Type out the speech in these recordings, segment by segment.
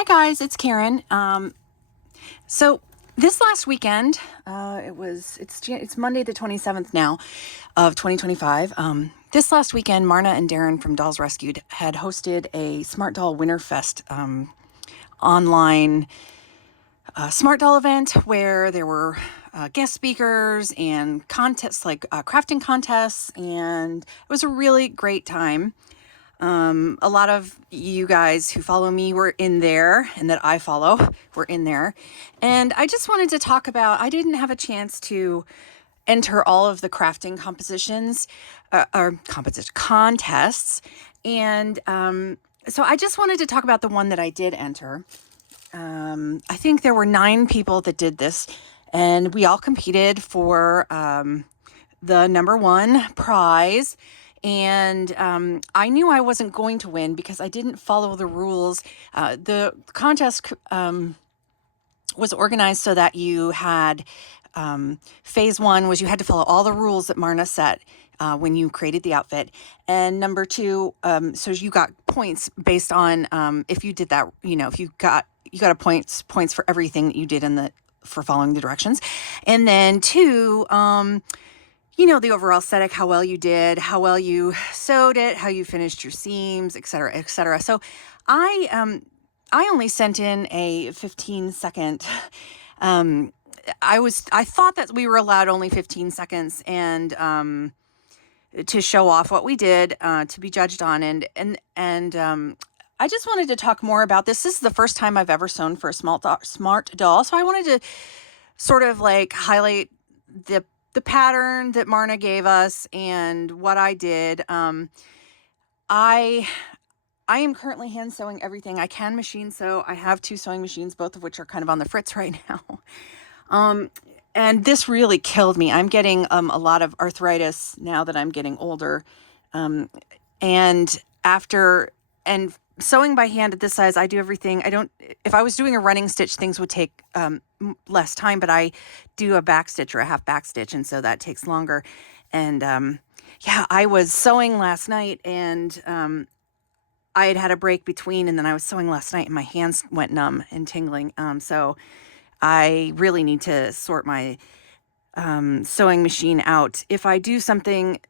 Hi guys, it's Karen. So this last weekend, it's Monday the 27th now of 2025. This last weekend, Marna and Deron from Dolls Rescued had hosted a Smart Doll Winterfest online Smart Doll event where there were guest speakers and contests like crafting contests, and it was a really great time. A lot of you guys who follow me were in there, and that I follow were in there. And I just wanted to talk about, I didn't have a chance to enter all of the crafting compositions or composition contests. And so I just wanted to talk about the one that I did enter. I think there were 9 people that did this, and we all competed for the number 1 prize. And I knew I wasn't going to win because I didn't follow the rules. The contest was organized so that you had phase 1 was you had to follow all the rules that Marna set when you created the outfit. And number 2, so you got points based on if you did that, if you got a points for everything that you did for following the directions. And then 2, the overall aesthetic, how well you did, how well you sewed it, how you finished your seams, et cetera, et cetera. So I only sent in a 15-second. I thought that we were allowed only 15 seconds and to show off what we did, to be judged on, and I just wanted to talk more about this. This is the first time I've ever sewn for a smart doll, so I wanted to sort of like highlight the pattern that Marna gave us and what I did. I am currently hand sewing everything. I can machine sew. I have 2 sewing machines, both of which are kind of on the fritz right now. And this really killed me. I'm getting a lot of arthritis now that I'm getting older. And sewing by hand at this size, I do everything. If I was doing a running stitch, things would take less time, but I do a back stitch or a half back stitch, and so that takes longer. And I was sewing last night, and I had a break between, and then I was sewing last night, and my hands went numb and tingling. So I really need to sort my sewing machine out. If I do something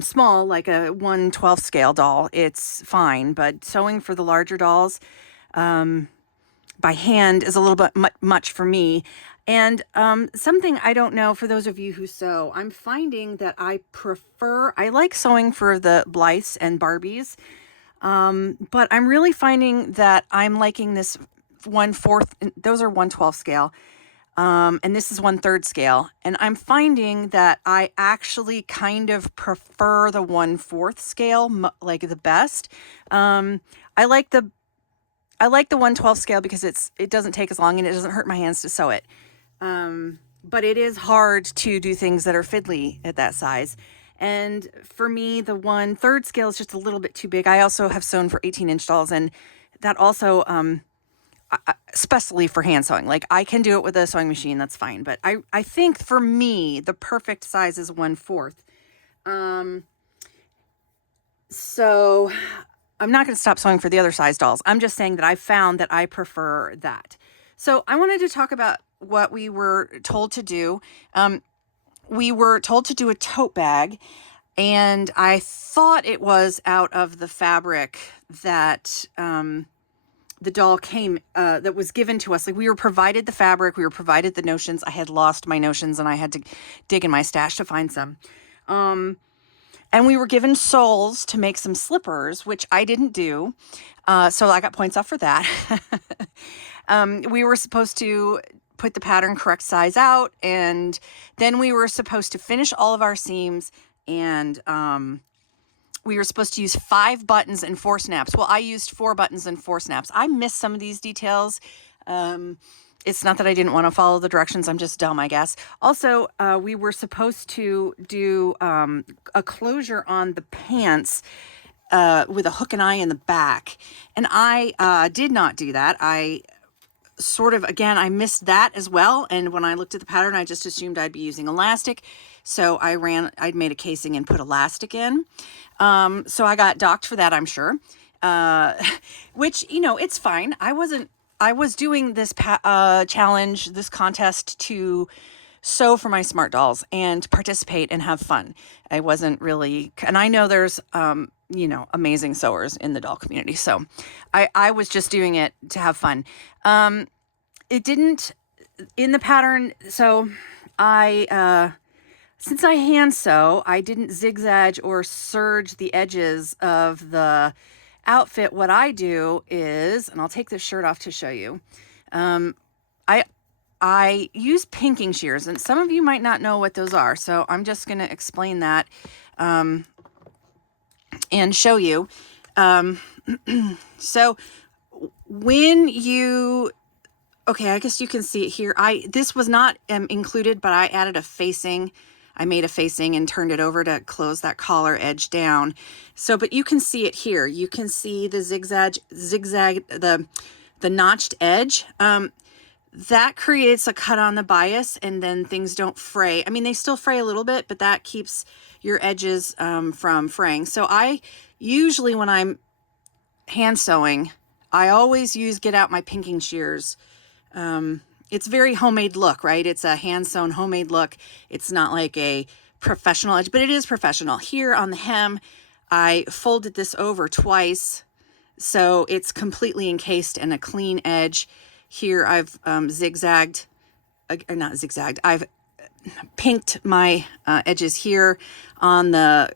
small, like a 1/12 scale doll, it's fine. But sewing for the larger dolls by hand is a little bit much for me. And something I don't know, for those of you who sew, I'm finding that I like sewing for the Blythes and Barbies. But I'm really finding that I'm liking this 1/4, those are 1/12 scale. And this is 1/3 scale. And I'm finding that I actually kind of prefer the 1/4 scale, like the best. I like the 1/12 scale because it doesn't take as long and it doesn't hurt my hands to sew it. But it is hard to do things that are fiddly at that size. And for me, the 1/3 scale is just a little bit too big. I also have sewn for 18-inch dolls, and that also, especially for hand sewing, like I can do it with a sewing machine, that's fine. But I think for me, the perfect size is 1/4. So I'm not going to stop sewing for the other size dolls. I'm just saying that I found that I prefer that. So I wanted to talk about what we were told to do. We were told to do a tote bag, and I thought it was out of the fabric that the doll came, that was given to us. Like, we were provided the fabric, we were provided the notions. I had lost my notions, and I had to dig in my stash to find some. And we were given soles to make some slippers, which I didn't do. So I got points off for that. We were supposed to put the pattern correct size out, and then we were supposed to finish all of our seams, and we were supposed to use 5 buttons and 4 snaps. Well, I used 4 buttons and 4 snaps. I missed some of these details. It's not that I didn't want to follow the directions. I'm just dumb, I guess. Also, we were supposed to do a closure on the pants with a hook and eye in the back. And I did not do that. I I missed that as well. And when I looked at the pattern, I just assumed I'd be using elastic. So I'd made a casing and put elastic in. So I got docked for that, I'm sure. Which, it's fine. I wasn't I was doing this challenge, this contest to sew for my smart dolls and participate and have fun. I wasn't really, and I know there's, amazing sewers in the doll community. So I was just doing it to have fun. It didn't, in the pattern, so since I hand sew, I didn't zigzag or serge the edges of the outfit. What I do is, and I'll take this shirt off to show you, I I use pinking shears, and some of you might not know what those are, so I'm just going to explain that and show you. So when you, okay, I guess you can see it here. This was not included, but I added a facing. I made a facing and turned it over to close that collar edge down. So, but you can see it here. You can see the zigzag, the notched edge. That creates a cut on the bias, and then things don't fray. I mean, they still fray a little bit, but that keeps your edges from fraying. So I usually, when I'm hand sewing, I always get out my pinking shears. It's very homemade look, right? It's a hand sewn homemade look. It's not like a professional edge, but it is professional. Here on the hem, I folded this over twice, so it's completely encased in a clean edge. Here I've zigzagged, or not zigzagged, I've pinked my edges here. On the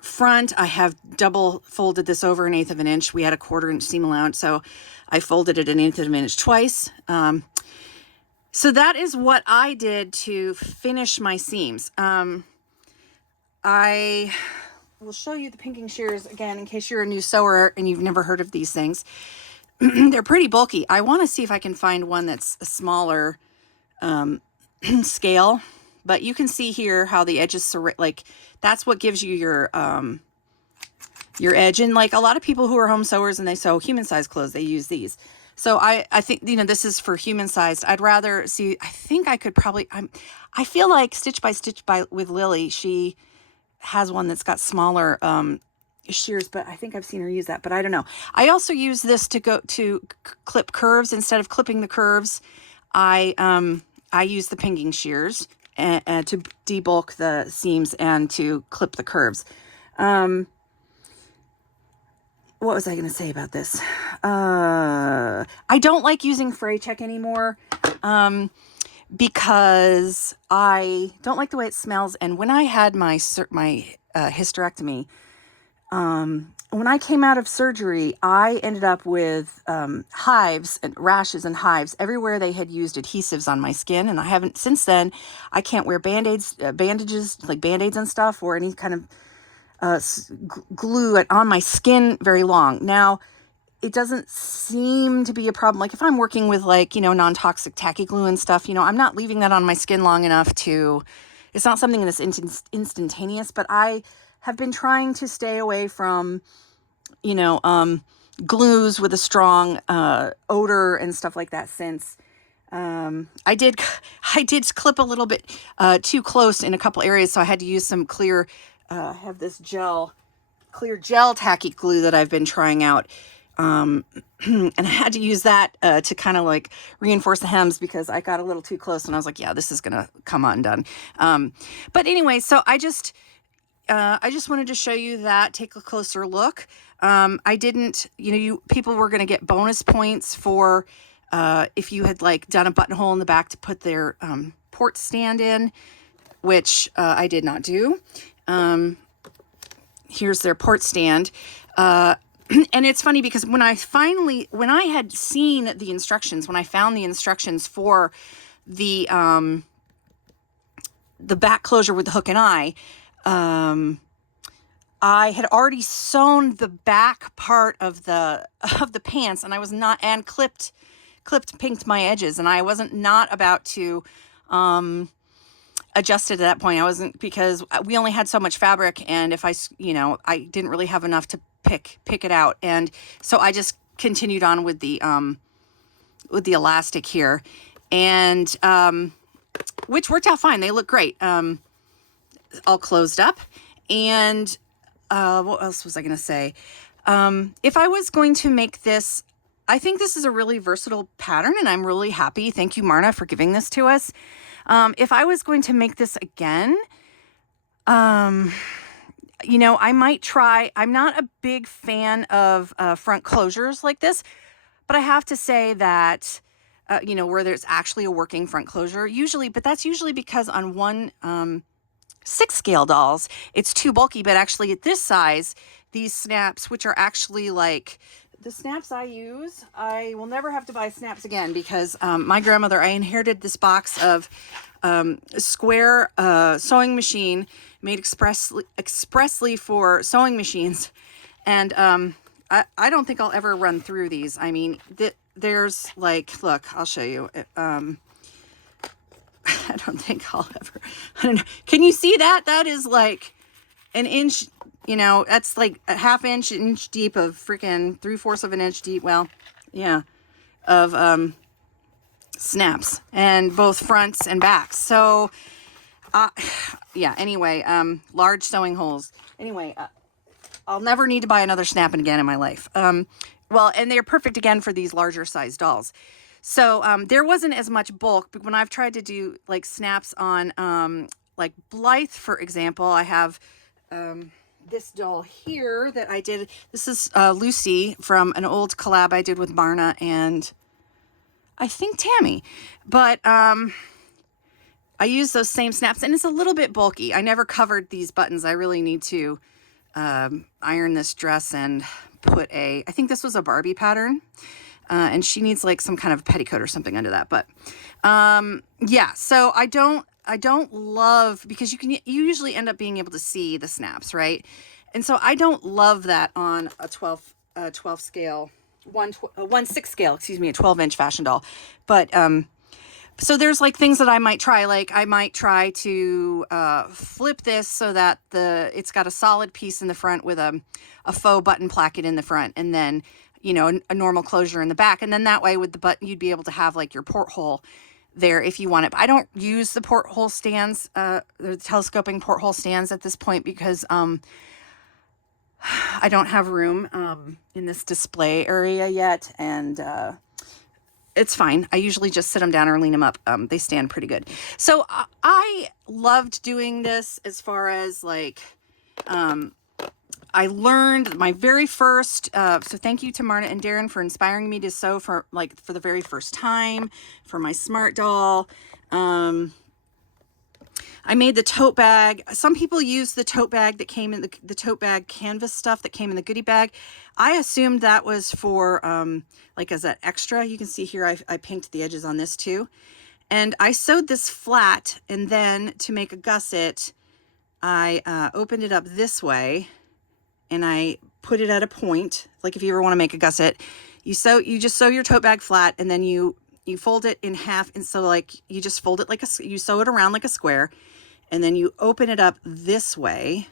front, I have double folded this over 1/8 of an inch. We had a 1/4 inch seam allowance, so I folded it 1/8 of an inch twice. So that is what I did to finish my seams. I will show you the pinking shears again in case you're a new sewer and you've never heard of these things. They're pretty bulky. I want to see if I can find one that's a smaller scale, but you can see here how the edges, like, that's what gives you your edge. And like a lot of people who are home sewers and they sew human size clothes, they use these. So I think, this is for human sized. I'd rather see, I think I could probably, I feel like Stitch by Stitch with Lily, she has one that's got smaller shears, but I think I've seen her use that, but I don't know. I also use this to go to clip curves. Instead of clipping the curves, I use the pinking shears and to debulk the seams and to clip the curves. What was I going to say about this? I don't like using fray check anymore because I don't like the way it smells. And when I had my hysterectomy, when I came out of surgery, I ended up with hives and rashes and hives everywhere they had used adhesives on my skin. And I haven't, since then, I can't wear bandages, like Band-Aids and stuff, or any kind of glue on my skin very long. Now, it doesn't seem to be a problem. Like if I'm working with non-toxic tacky glue and stuff, I'm not leaving that on my skin long enough to, it's not something that's instantaneous, but I have been trying to stay away from, glues with a strong odor and stuff like that since I did clip a little bit too close in a couple areas, so I had to use some clear, I have this clear gel tacky glue that I've been trying out. And I had to use that to kind of like reinforce the hems because I got a little too close and I was like, yeah, this is going to come undone. But anyway, so I just wanted to show you that, take a closer look. I didn't, people were going to get bonus points for if you had like done a buttonhole in the back to put their port stand in, which I did not do. Here's their port stand. And it's funny because when I had seen the instructions, when I found the instructions for the back closure with the hook and eye, I had already sewn the back part of the pants, and I was not, and pinked my edges, and I wasn't not about to adjust it at that point. I wasn't, because we only had so much fabric, and if I didn't really have enough to pick it out, and so I just continued on with the elastic here, and which worked out fine. They look great, all closed up. And what else was I going to say? If I was going to make this I think this is a really versatile pattern, and I'm really happy. Thank you, Marna, for giving this to us. If I was going to make this again, you know, I might try. I'm not a big fan of front closures like this, but I have to say that, you know, where there's actually a working front closure, usually, but that's usually because on one 6 scale dolls, it's too bulky, but actually at this size, these snaps, which are actually like the snaps I use, I will never have to buy snaps again because my grandmother, I inherited this box of square sewing machine made expressly for sewing machines. And I don't think I'll ever run through these. I mean, there's like, look, I'll show you. I don't think I'll ever, I don't know. Can you see that? That is like an inch, you know, that's like a half inch, inch deep of freaking 3/4 of an inch deep. Well, yeah, of snaps, and both fronts and backs. So, yeah, anyway, large sewing holes. Anyway, I'll never need to buy another snap again in my life. Well, and they're perfect again for these larger size dolls. So there wasn't as much bulk, but when I've tried to do like snaps on like Blythe, for example, I have this doll here that I did. This is Lucy from an old collab I did with Marna and I think Tammy. But I use those same snaps, and it's a little bit bulky. I never covered these buttons. I really need to iron this dress and put I think this was a Barbie pattern. And she needs like some kind of petticoat or something under that. But yeah, so I don't love, because you usually end up being able to see the snaps, right? And so I don't love that on a 12 scale, 1/6 scale, excuse me, a 12-inch fashion doll. But so there's like things that I might try. Like I might try to flip this so that it's got a solid piece in the front with a faux button placket in the front, and then, you know, a normal closure in the back. And then that way with the button, you'd be able to have like your porthole there if you want it. But I don't use the porthole stands, the telescoping porthole stands at this point because I don't have room in this display area yet. And it's fine. I usually just sit them down or lean them up. They stand pretty good. So I loved doing this as far as like, I learned my very first, so thank you to Marna and Deron for inspiring me to sew for the very first time for my Smart Doll. I made the tote bag. Some people use the tote bag that came in the tote bag canvas stuff that came in the goodie bag. I assumed that was for like as that extra. You can see here I pinked the edges on this too. And I sewed this flat, and then to make a gusset, I opened it up this way. And I put it at a point. Like if you ever want to make a gusset, you just sew your tote bag flat, and then you fold it in half. And so like you just fold it like you sew it around like a square, and then you open it up this way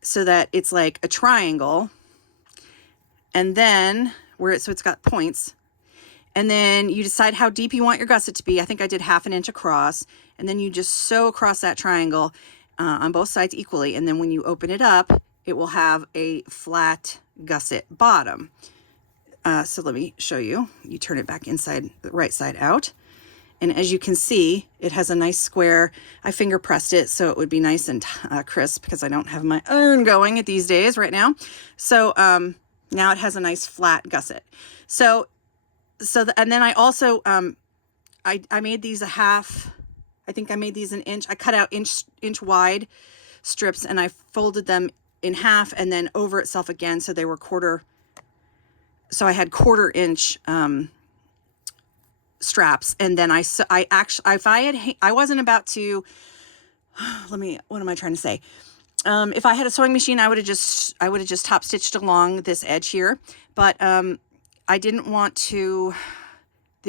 so that it's like a triangle. And then so it's got points. And then you decide how deep you want your gusset to be. I think I did 1/2 inch across, and then you just sew across that triangle on both sides equally. And then when you open it up, it will have a flat gusset bottom. So let me show you. You turn it back inside, the right side out. And as you can see, it has a nice square. I finger pressed it so it would be nice and crisp, because I don't have my iron going at these days right now. So now it has a nice flat gusset. And then I also, I made these I think I made these an inch. I cut out inch wide strips, and I folded them in half and then over itself again. So they were so I had 1/4 inch straps. And then I wasn't about to, what am I trying to say? If I had a sewing machine, I would have just top stitched along this edge here. But I didn't want to.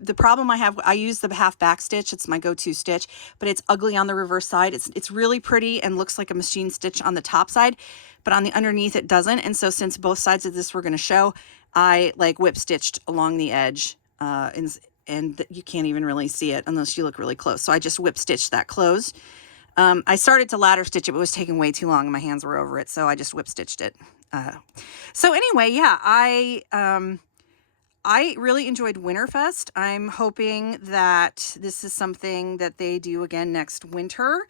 The problem I have, I use the half back stitch. It's my go-to stitch, but it's ugly on the reverse side. It's really pretty and looks like a machine stitch on the top side, but on the underneath it doesn't. And so since both sides of this were going to show, I like whip stitched along the edge, and you can't even really see it unless you look really close. So I just whip stitched that closed. I started to ladder stitch it, but it was taking way too long and my hands were over it. So I just whip stitched it So anyway, yeah, I really enjoyed Winterfest. I'm hoping that this is something that they do again next winter.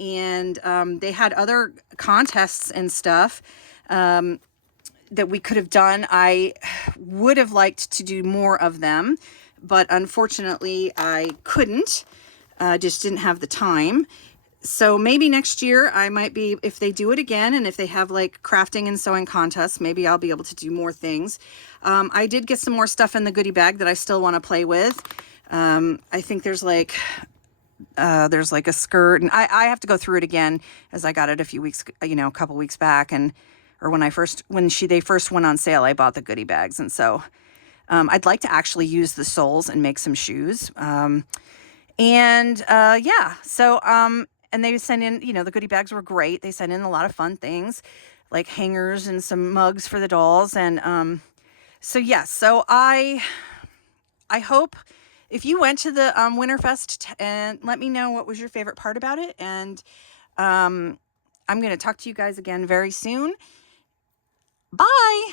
And they had other contests and stuff that we could have done. I would have liked to do more of them, but unfortunately I couldn't. Just didn't have the time. So maybe next year I might be, if they do it again and if they have like crafting and sewing contests, maybe I'll be able to do more things. I did get some more stuff in the goodie bag that I still want to play with. I think there's like a skirt, and I have to go through it again as I got it a few weeks, a couple weeks back, or when they first went on sale, I bought the goodie bags. And so I'd like to actually use the soles and make some shoes. Yeah, so and they sent in, the goodie bags were great. They sent in a lot of fun things like hangers and some mugs for the dolls. And so yes, so I hope if you went to the Winterfest, and let me know what was your favorite part about it. And I'm going to talk to you guys again very soon. Bye.